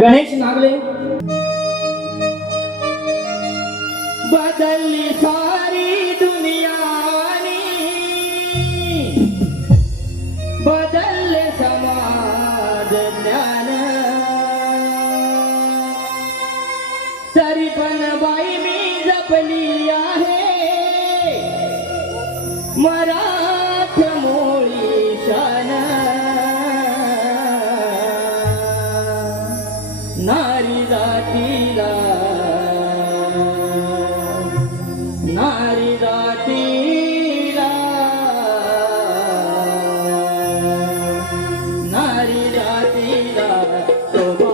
गणेश नागले. बदलली सारी दुनिया बदलले समाज ज्ञान. तरी पण बाई मी जपली आहे. मरा Oh.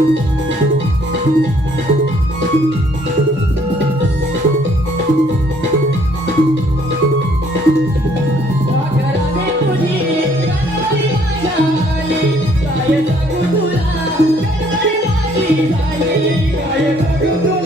I'm gonna I am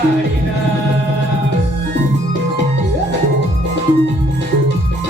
Hare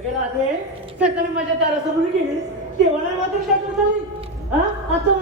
सगळे राहते सकाळी माझ्या दारासमोर गेले तेव्हा मात्र शाकर झाली हा? आता